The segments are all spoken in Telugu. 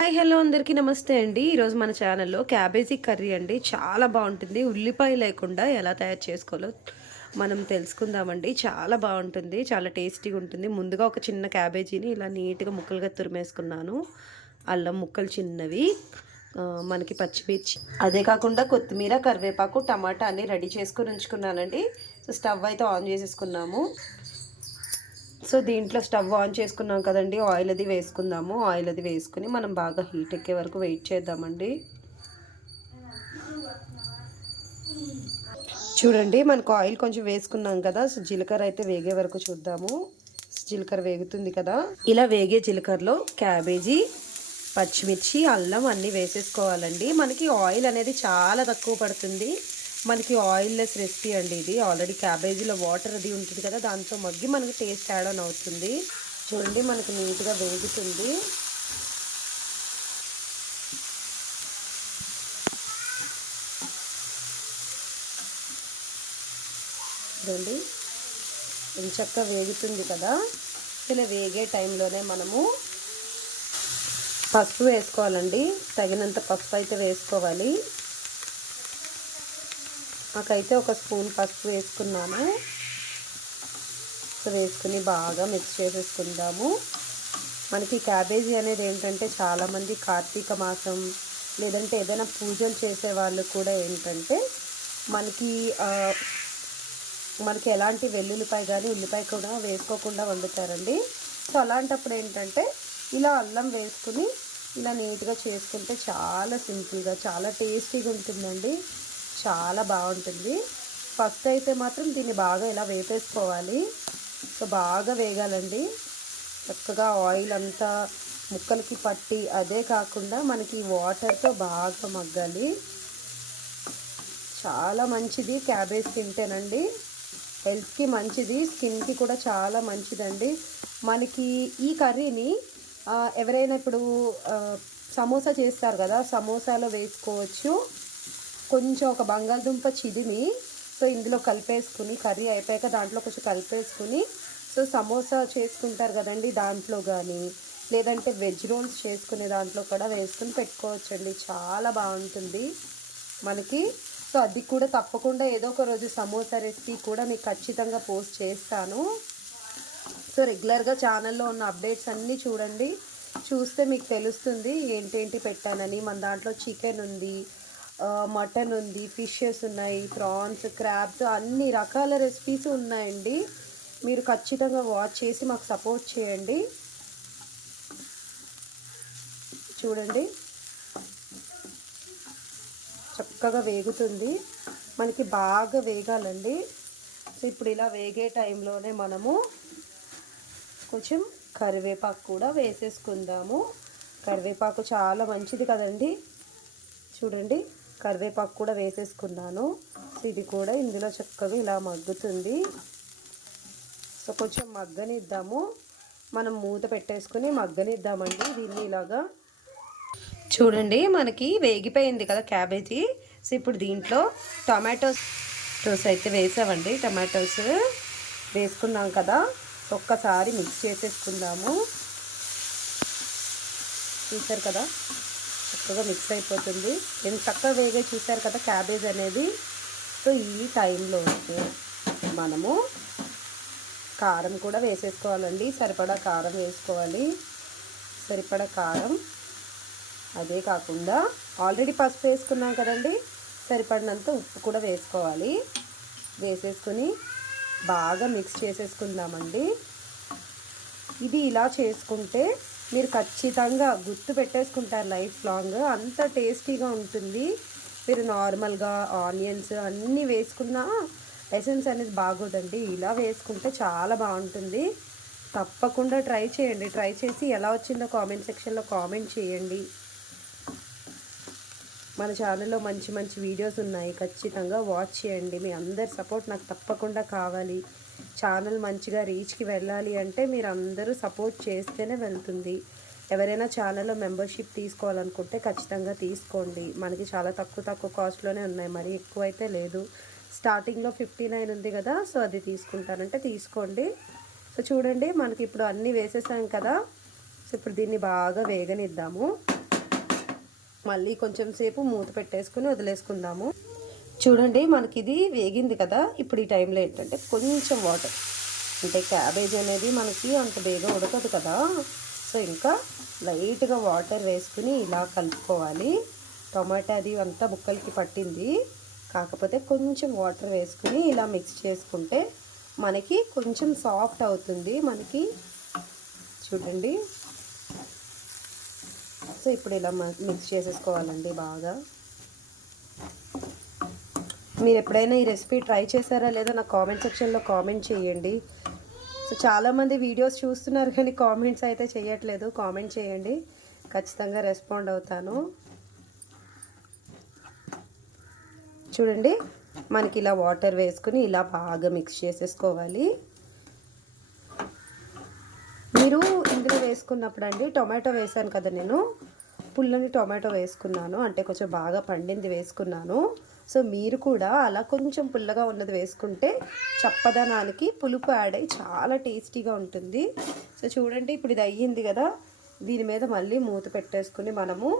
హాయ్ హలో అందరికీ నమస్తే అండి. ఈరోజు మన ఛానల్లో క్యాబేజీ కర్రీ అండి. చాలా బాగుంటుంది. ఉల్లిపాయ లేకుండా ఎలా తయారు చేసుకోవాలో మనం తెలుసుకుందామండి. చాలా బాగుంటుంది. చాలా టేస్టీగా ఉంటుంది. ముందుగా ఒక చిన్న క్యాబేజీని ఇలా నీట్గా ముక్కలుగా తురిమేసుకున్నాను. అల్లం ముక్కలు చిన్నవి. మనకి పచ్చిమిర్చి. అదే కాకుండా కొత్తిమీర కరివేపాకు టమాటా అన్నీ రెడీ చేసుకుని ఉంచుకున్నానండి. సో స్టవ్ అయితే ఆన్ చేసేసుకున్నాము. సో దీంట్లో స్టవ్ ఆన్ చేసుకున్నాం కదండి. ఆయిల్ అది వేసుకుందాము. ఆయిల్ అది వేసుకుని మనం బాగా హీట్ ఎక్కే వరకు వెయిట్ చేద్దామండి. చూడండి మనకు ఆయిల్ కొంచెం వేసుకున్నాం కదా. సో జీలకర్ర అయితే వేగే వరకు చూద్దాము. జీలకర్ర వేగుతుంది కదా. ఇలా వేగే జీలకర్రలో క్యాబేజీ పచ్చిమిర్చి అల్లం అన్నీ వేసేసుకోవాలండి. మనకి ఆయిల్ అనేది చాలా తక్కువ పడుతుంది. మనకి ఆయిల్ లెస్ రెసిపీ అండి ఇది. ఆల్రెడీ క్యాబేజీలో వాటర్ అది ఉంటుంది కదా దాంతో మగ్గి మనకి టేస్ట్ యాడ్ ఆన్ అవుతుంది. చూడండి మనకి నీట్గా వేగుతుంది. చూడండి చక్కగా వేగుతుంది కదా. ఇలా వేగే టైంలోనే మనము పసుపు వేసుకోవాలండి. తగినంత పసుపు అయితే వేసుకోవాలి. నాకైతే ఒక స్పూన్ పసుపు వేసుకున్నాను. సో వేసుకుని బాగా మిక్స్ చేసేసుకుందాము. మనకి క్యాబేజీ అనేది ఏంటంటే చాలామంది కార్తీక మాసం లేదంటే ఏదైనా పూజలు చేసే వాళ్ళు కూడా ఏంటంటే మనకి మనకి ఎలాంటి వెల్లుల్లిపాయ కానీ ఉల్లిపాయ కూడా వేసుకోకుండా వండుతారండి. సో అలాంటప్పుడు ఏంటంటే ఇలా అల్లం వేసుకుని ఇలా నీట్గా చేసుకుంటే చాలా సింపుల్గా చాలా టేస్టీగా ఉంటుందండి. చాలా బాగుంటుంది. ఫస్ట్ అయితే మాత్రం దీన్ని బాగా ఇలా వేపేసుకోవాలి. సో బాగా వేగాలండి. చక్కగా ఆయిల్ అంతా ముక్కలకి పట్టి అదే కాకుండా మనకి వాటర్తో బాగా మగ్గాలి. చాలా మంచిది క్యాబేజ్ తింటేనండి. హెల్త్కి మంచిది స్కిన్కి కూడా చాలా మంచిదండి. మనకి ఈ కర్రీని ఎవరైనా ఇప్పుడు సమోసా చేస్తారు కదా సమోసాలో వేసుకోవచ్చు. కొంచెం ఒక బంగాళదుంప చిదిమి సో ఇందులో కలిపేసుకుని కర్రీ అయిపోయాక దాంట్లో కొంచెం కలిపేసుకుని సో సమోసా చేసుకుంటారు కదండి దాంట్లో కానీ లేదంటే వెజ్ రోల్స్ చేసుకునే దాంట్లో కూడా వేసుకుని పెట్టుకోవచ్చండి. చాలా బాగుంటుంది మనకి. సో అది కూడా తప్పకుండా ఏదో ఒక రోజు సమోసా రెసిపీ కూడా మీకు ఖచ్చితంగా పోస్ట్ చేస్తాను. సో రెగ్యులర్గా ఛానల్లో ఉన్న అప్డేట్స్ అన్నీ చూడండి. చూస్తే మీకు తెలుస్తుంది ఏంటేంటి పెట్టానని. మన దాంట్లో చికెన్ ఉంది మటన్ ఉంది ఫిషెస్ ఉన్నాయి ప్రాన్స్ క్రాబ్స్ అన్ని రకాల రెసిపీస్ ఉన్నాయండి. మీరు ఖచ్చితంగా వాచ్ చేసి మాకు సపోర్ట్ చేయండి. చూడండి. చక్కగా వేగుతుంది. మనకి బాగా వేగాలండి. సో ఇప్పుడు ఇలా వేగే టైంలోనే మనము కొంచెం కరివేపాకు కూడా వేసేసుకుందాము. కరివేపాకు చాలా మంచిది కదండి. చూడండి. కరివేపాకు కూడా వేసేసుకున్నాను. సో ఇది కూడా ఇందులో చక్కగా ఇలా మగ్గుతుంది. సో కొంచెం మగ్గనిద్దాము. మనం మూత పెట్టేసుకుని మగ్గనిద్దామండి. దీన్ని ఇలాగా చూడండి మనకి వేగిపోయింది కదా క్యాబేజీ. సో ఇప్పుడు దీంట్లో టమాటోస్ టోస్ అయితే వేసామండి. టమాటోస్ వేసుకున్నాం కదా. ఒక్కసారి మిక్స్ చేసేసుకుందాము. చూసారు కదా? చక్కగా మిక్స్ అయిపోతుంది. నేను చక్కగా వేగే చూశారు కదా క్యాబేజ్ అనేది. సో ఈ టైంలో మనము కారం కూడా వేసేసుకోవాలండి. సరిపడా కారం వేసుకోవాలి. సరిపడా కారం. అదే కాకుండా ఆల్రెడీ పసుపు వేసుకున్నాం కదండి. సరిపడినంత ఉప్పు కూడా వేసుకోవాలి. వేసేసుకుని బాగా మిక్స్ చేసేసుకుందామండి. ఇది ఇలా చేసుకుంటే మీరు ఖచ్చితంగా గుర్తు పెట్టేసుకుంటారు లైఫ్ లాంగ్. అంత టేస్టీగా ఉంటుంది. మీరు నార్మల్గా ఆనియన్స్ అన్నీ వేసుకున్నా ఎసెన్స్ అనేది బాగోదండి. ఇలా వేసుకుంటే చాలా బాగుంటుంది. తప్పకుండా ట్రై చేయండి. ట్రై చేసి ఎలా వచ్చిందో కామెంట్ సెక్షన్లో కామెంట్ చేయండి. మన ఛానల్లో మంచి మంచి వీడియోస్ ఉన్నాయి. ఖచ్చితంగా వాచ్ చేయండి. మీ అందరి సపోర్ట్ నాకు తప్పకుండా కావాలి. ఛానల్ మంచిగా రీచ్కి వెళ్ళాలి అంటే మీరు అందరూ సపోర్ట్ చేస్తేనే వెళ్తుంది. ఎవరైనా ఛానల్లో మెంబర్షిప్ తీసుకోవాలనుకుంటే ఖచ్చితంగా తీసుకోండి. మనకి చాలా తక్కువ తక్కువ కాస్ట్లోనే ఉన్నాయి. మరి ఎక్కువ అయితే లేదు. స్టార్టింగ్లో ఫిఫ్టీ నైన్ ఉంది కదా సో అది తీసుకుంటానంటే తీసుకోండి. సో సో చూడండి మనకి ఇప్పుడు అన్నీ వేసేసాం కదా సో ఇప్పుడు దీన్ని బాగా వేగనిద్దాము. మళ్ళీ కొంచెం సేపు మూత పెట్టేసుకుని వదిలేసుకుందాము. చూడండి మనకి ఇది వేగింది కదా. ఇప్పుడు ఈ టైంలో ఏంటంటే కొంచెం వాటర్. అంటే క్యాబేజ్ అనేది మనకి అంత బేగా ఉడకదు కదా. సో ఇంకా లైట్గా వాటర్ వేసుకుని ఇలా కలుపుకోవాలి. టొమాటో అది అంతా ముక్కలకి పట్టింది. కాకపోతే కొంచెం వాటర్ వేసుకుని ఇలా మిక్స్ చేసుకుంటే మనకి కొంచెం సాఫ్ట్ అవుతుంది. మనకి చూడండి. సో ఇప్పుడు ఇలా మిక్స్ చేసేసుకోవాలండి బాగా. మీరు ఎప్పుడైనా ఈ రెసిపీ ట్రై చేశారా లేదా నా కామెంట్ సెక్షన్లో కామెంట్ చేయండి. సో చాలామంది వీడియోస్ చూస్తున్నారు కానీ కామెంట్స్ అయితే చేయట్లేదు. కామెంట్ చేయండి. ఖచ్చితంగా రెస్పాండ్ అవుతాను. చూడండి మనకి ఇలా వాటర్ వేసుకుని ఇలా బాగా మిక్స్ చేసేసుకోవాలి. మీరు ఇందులో వేసుకున్నప్పుడు అండి టొమాటో వేసాను కదా నేను. పుల్లని టొమాటో వేసుకున్నాను. అంటే కొంచెం బాగా పండింది వేసుకున్నాను. సో మీరు కూడా అలా కొంచెం పుల్లగా ఉన్నది వేసుకుంటే చప్పదనానికి పులుపు యాడ్ అయ్యి చాలా టేస్టీగా ఉంటుంది. సో చూడండి ఇప్పుడు ఇది అయ్యింది కదా దీని మీద మళ్ళీ మూత పెట్టేసుకుని మనము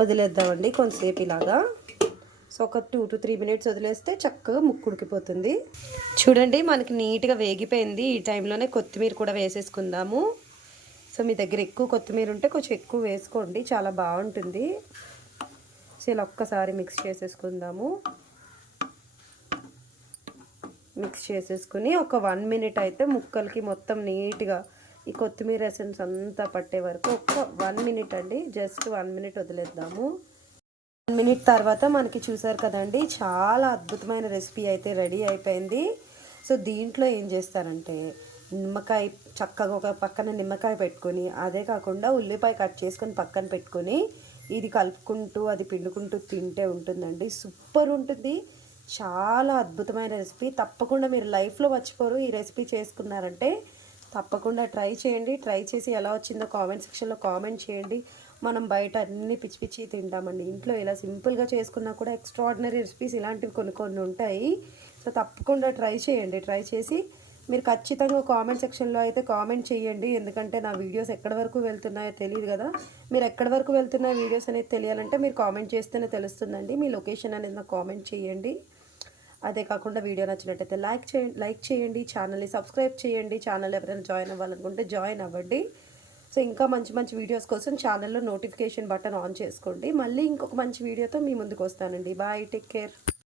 వదిలేద్దామండి కొంతసేపు ఇలాగా. సో ఒక టూ టు త్రీ మినిట్స్ వదిలేస్తే చక్కగా ముక్కుడికిపోతుంది చూడండి మనకి నీట్గా వేగిపోయింది. ఈ టైంలోనే కొత్తిమీర కూడా వేసేసుకుందాము. సో మీ దగ్గర ఎక్కువ కొత్తిమీర ఉంటే కొంచెం ఎక్కువ వేసుకోండి చాలా బాగుంటుంది. సో ఇలా ఒక్కసారి మిక్స్ చేసేసుకుందాము. మిక్స్ చేసేసుకుని ఒక వన్ మినిట్ అయితే ముక్కలకి మొత్తం నీట్గా ఈ కొత్తిమీర ఎసెన్స్ అంతా పట్టే వరకు ఒక వన్ మినిట్ అండి. జస్ట్ వన్ మినిట్ వదిలేద్దాము. వన్ మినిట్ తర్వాత మనకి చూసారు కదండి చాలా అద్భుతమైన రెసిపీ అయితే రెడీ అయిపోయింది. సో దీంట్లో ఏం చేస్తారంటే నిమ్మకాయ చక్కగా ఒక పక్కన నిమ్మకాయ పెట్టుకొని అదే కాకుండా ఉల్లిపాయ కట్ చేసుకొని పక్కన పెట్టుకొని ఇది కలుపుకుంటూ అది పిండుకుంటూ తింటే ఉంటుందండి. సూపర్ ఉంటుంది. చాలా అద్భుతమైన రెసిపీ. తప్పకుండా మీరు లైఫ్లో మర్చిపోరు. ఈ రెసిపీ చేసుకున్నారంటే తప్పకుండా ట్రై చేయండి. ట్రై చేసి ఎలా వచ్చిందో కామెంట్ సెక్షన్లో కామెంట్ చేయండి. మనం బయట అన్ని పిచ్చి పిచ్చి తింటామండి. ఇంట్లో ఇలా సింపుల్గా చేసుకున్నా కూడా ఎక్స్ట్రాడినరీ రెసిపీస్ ఇలాంటివి కొన్ని కొన్ని ఉంటాయి. సో తప్పకుండా ట్రై చేయండి. ట్రై చేసి మీరు ఖచ్చితంగా కామెంట్ సెక్షన్లో అయితే కామెంట్ చేయండి. ఎందుకంటే నా వీడియోస్ ఎక్కడి వరకు వెళ్తున్నాయో తెలియదు కదా. మీరు ఎక్కడి వరకు వెళ్తున్నాయో వీడియోస్ అనేది తెలియాలంటే మీరు కామెంట్ చేస్తేనే తెలుస్తుందండి. మీ లొకేషన్ అనేది నాకు కామెంట్ చేయండి. అదే కాకుండా వీడియో నచ్చినట్టయితే లైక్ చేయండి లైక్ చేయండి. ఛానల్ని సబ్స్క్రైబ్ చేయండి. ఛానల్ ఎవరైనా జాయిన్ అవ్వాలనుకుంటే జాయిన్ అవ్వండి. సో ఇంకా మంచి మంచి వీడియోస్ కోసం ఛానల్లో నోటిఫికేషన్ బటన్ ఆన్ చేసుకోండి. మళ్ళీ ఇంకొక మంచి వీడియోతో మీ ముందుకు వస్తానండి. Bye take care